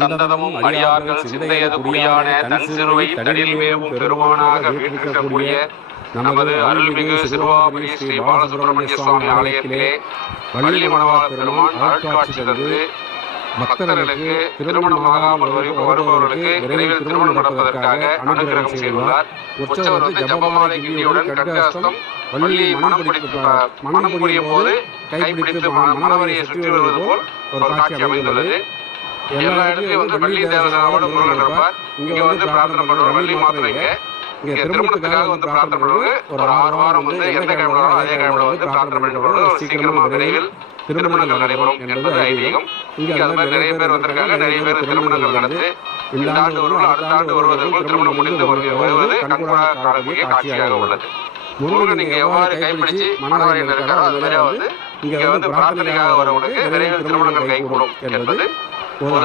சந்ததமும் அடியார்கள் சிந்தையது குடியான தன் சிறுவை தடில் மேவும் பெருமானாக வீற்றிருக்கக்கூடிய நமது அருள்மிகு சிறுவாபுரி ஸ்ரீ பாலசுப்பிரமணிய சுவாமி ஆலயத்திலே வள்ளி மணவாள பெருமான் அருட்காட்சி தந்து பக்தர்களுக்கு திருமணமாகாமல் வருபவர்களுக்கு விரைவில் திருமணம் நடப்பதற்காக அனுகிரகம் செய்துள்ளார். உற்சவர் ஜபமாலை கிண்டியுடன் கட்காஸ்தம் வள்ளியை மனம் புரியும் போது கைப்பிடித்து மணவரையை சுற்றி வருவது போல் ஒரு காட்சி அமைந்துள்ளது. எல்லா இடத்துலையும் வள்ளி தேவதாவோட முருகன் இருப்பார். இங்க பிரார்த்தனை பண்ணுவோம். வள்ளி மாத்திரம் இங்க திருமணத்துக்காக பிரார்த்தனை பண்ணுவது ஒரு 6 வாரம் எந்த கிழமை அதே கிழமை பிரார்த்தனை பண்ணிட்டு சீக்கிரமா விரைவில் திருமணங்கள் நடைபெறும் என்பது ஐதீகம். இங்க நிறைய பேர் வந்திருக்காங்க. நிறைய பேர் திருமணங்கள் நடந்து இந்த ஆண்டு வருவது அடுத்த ஆண்டு வருவதற்குள் திருமணம் முடிந்து வருவது கண்கூடா காணக்கூடிய காட்சியாக உள்ளது. முருகன் நீங்க எவ்வாறு கைப்பிடிச்சு மணவாரியில் இருக்காரோ அது மாதிரி இங்க பிரார்த்தனைக்காக வரவங்களுக்கு விரைவில் திருமணங்கள் கைகூடும் என்பது ஒரு